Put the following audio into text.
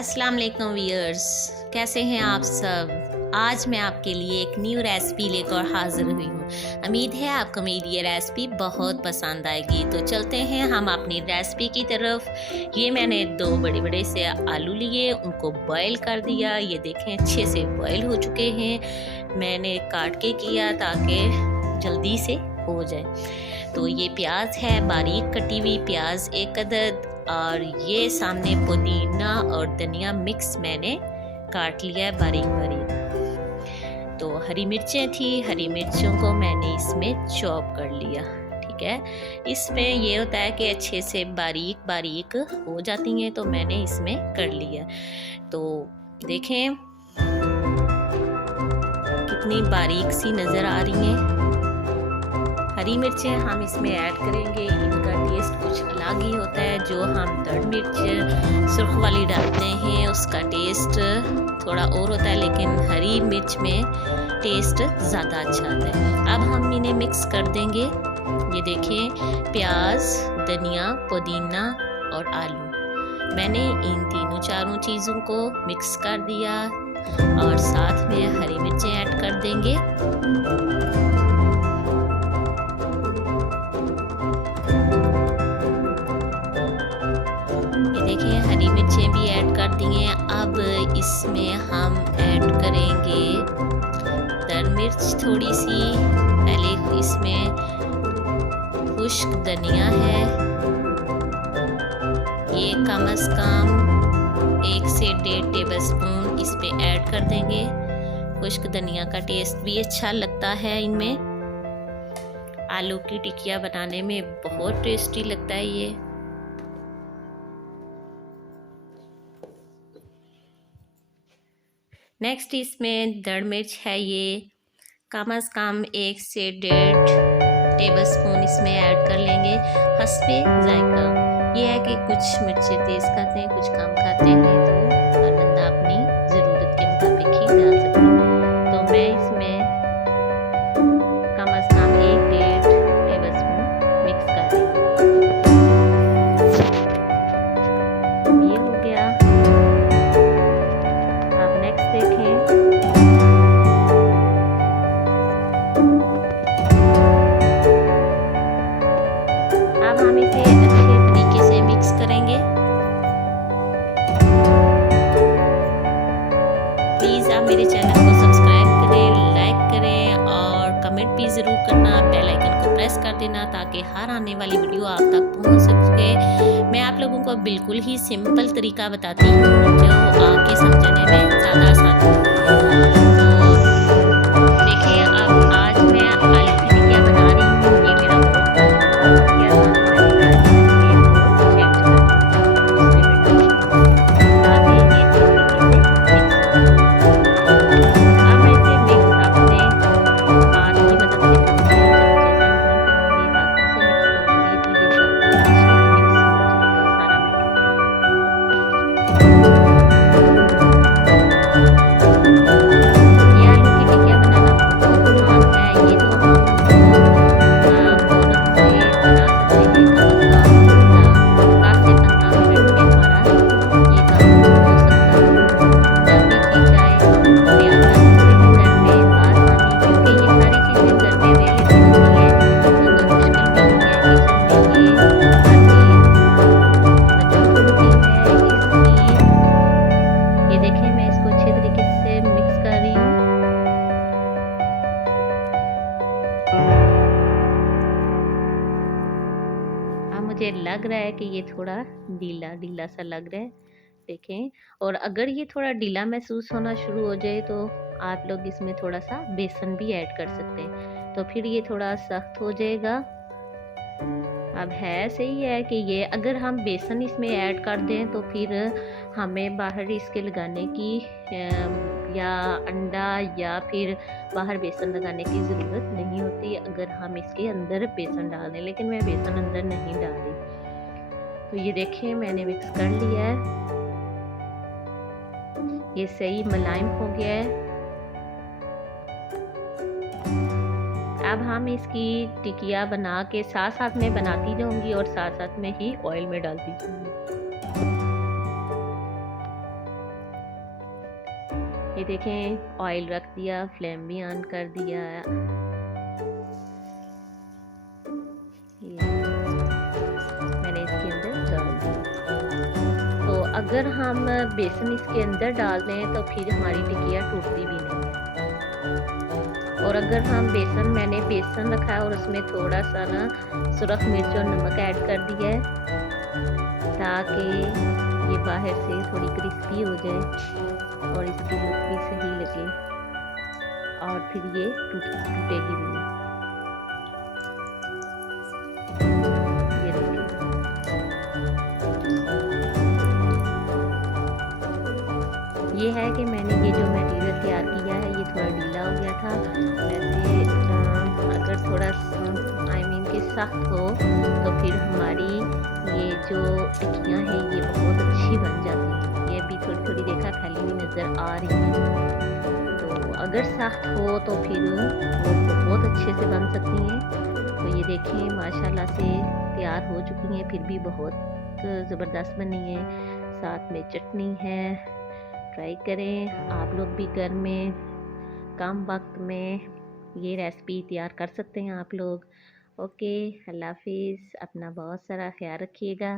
अस्सलाम वालेकुम व्यूअर्स, कैसे हैं आप सब। आज मैं आपके लिए एक न्यू रेसिपी लेकर हाजिर हुई हूँ। उम्मीद है आपको मेरी ये रेसिपी बहुत पसंद आएगी। तो चलते हैं हम अपनी रेसिपी की तरफ। ये मैंने 2 बड़े से आलू लिए, उनको बॉईल कर दिया। ये देखें अच्छे से बॉईल हो चुके हैं। मैंने काट के किया ताकि जल्दी से हो जाए। तो ये प्याज है, बारीक कटी हुई प्याज 1 अदद, और ये सामने पुदीना और धनिया मिक्स मैंने काट लिया है बारीक बारीक। तो हरी मिर्चें थी, हरी मिर्चों को मैंने इसमें चॉप कर लिया। ठीक है, इसमें ये होता है कि अच्छे से बारीक बारीक हो जाती हैं, तो मैंने इसमें कर लिया। तो देखें कितनी बारीक सी नज़र आ रही हैं। हरी मिर्चें हम इसमें ऐड करेंगे, इनका टेस्ट कुछ अलग ही होता है। जो हम दड़ मिर्च सुर्ख वाली डालते हैं उसका टेस्ट थोड़ा और होता है, लेकिन हरी मिर्च में टेस्ट ज़्यादा अच्छा आता है। अब हम इन्हें मिक्स कर देंगे। ये देखें, प्याज, धनिया, पुदीना और आलू, मैंने इन तीनों चारों चीज़ों को मिक्स कर दिया और साथ में हरी मिर्चें ऐड कर देंगे। हरी मिर्चें भी ऐड कर दी हैं। अब इसमें हम ऐड करेंगे दर मिर्च थोड़ी सी। पहले इसमें खुश्क धनिया है, ये कम से कम 1 से 1.5 टेबलस्पून इस पे ऐड कर देंगे। खुश्क धनिया का टेस्ट भी अच्छा लगता है इनमें। आलू की टिकिया बनाने में बहुत टेस्टी लगता है ये। नेक्स्ट इसमें दड़ मिर्च है, ये कम से कम 1 से 1.5 टेबलस्पून इसमें ऐड कर लेंगे हस्बे जायका। ये है कि कुछ मिर्चें तेज़ खाते हैं, कुछ कम खाते हैं, तो हर बंदा अपनी ज़रूरत के मुताबिक ही डाल सकता है। तो मैं इसमें कम से कम 1.5 टेबलस्पून मिक्स कर रही हूँ। ये हो गया। अब नेक्स्ट देखें, अब हम इसे अच्छे तरीके से मिक्स करेंगे। प्लीज़ आप मेरे चैनल को सब्सक्राइब करें, लाइक करें और कमेंट भी ज़रूर करना। बेल आइकन को प्रेस कर देना ताकि हर आने वाली वीडियो आप तक पहुंच सके। मैं आप लोगों को बिल्कुल ही सिंपल तरीका बताती हूँ जो आपके समझने में ज़्यादा आसान है। तो देखिए, अब आज मैं आलू की टिकिया बना रही हूँ। ये मेरा मुझे लग रहा है कि ये थोड़ा ढीला सा लग रहा है। देखें, और अगर ये थोड़ा ढीला महसूस होना शुरू हो जाए तो आप लोग इसमें थोड़ा सा बेसन भी ऐड कर सकते हैं, तो फिर ये थोड़ा सख्त हो जाएगा। अब है सही है कि ये अगर हम बेसन इसमें ऐड कर दें तो फिर हमें बाहर इसके लगाने की या अंडा या फिर बाहर बेसन लगाने की ज़रूरत नहीं होती अगर हम इसके अंदर बेसन डाल दें, लेकिन मैं बेसन अंदर नहीं डाल रही। तो ये देखिए, मैंने मिक्स कर लिया है, ये सही मुलायम हो गया है। अब हम इसकी टिकिया बना के साथ साथ में बनाती जाऊंगी और साथ साथ में ही ऑयल में डालती जाऊंगी। ये देखें ऑयल रख दिया, फ्लेम भी ऑन कर दिया। ये मैंने इसके अंदर डाल दिया। तो अगर हम बेसन इसके अंदर डाल दें तो फिर हमारी टिकिया टूटती भी नहीं है। और अगर हम मैंने बेसन रखा है और उसमें थोड़ा सा ना सुरख मिर्च और नमक ऐड कर दिया है ताकि ये बाहर से थोड़ी क्रिस्पी हो जाए और इसकी लुक भी सही लगे और फिर ये टूटेगी भी नहीं। ये देखिए, ये है कि मैंने ये जो मटेरियल तैयार किया है ये थोड़ा ढीला हो गया था। वैसे अगर थोड़ा कि सख्त हो तो फिर हमारी ये जो टिक्कियाँ हैं ये बहुत अच्छी बन जाती हैं। ये भी थोड़ी थोड़ी देखा फैली हुई नज़र आ रही है। तो अगर सख्त हो तो फिर वो बहुत अच्छे से बन सकती हैं। तो ये देखें माशाल्लाह से तैयार हो चुकी हैं, फिर भी बहुत ज़बरदस्त बनी है। साथ में चटनी है। ट्राई करें आप लोग भी घर में कम वक्त में ये रेसिपी तैयार कर सकते हैं आप लोग। ओके, अल्लाह हाफिज़। अपना बहुत सारा ख्याल रखिएगा।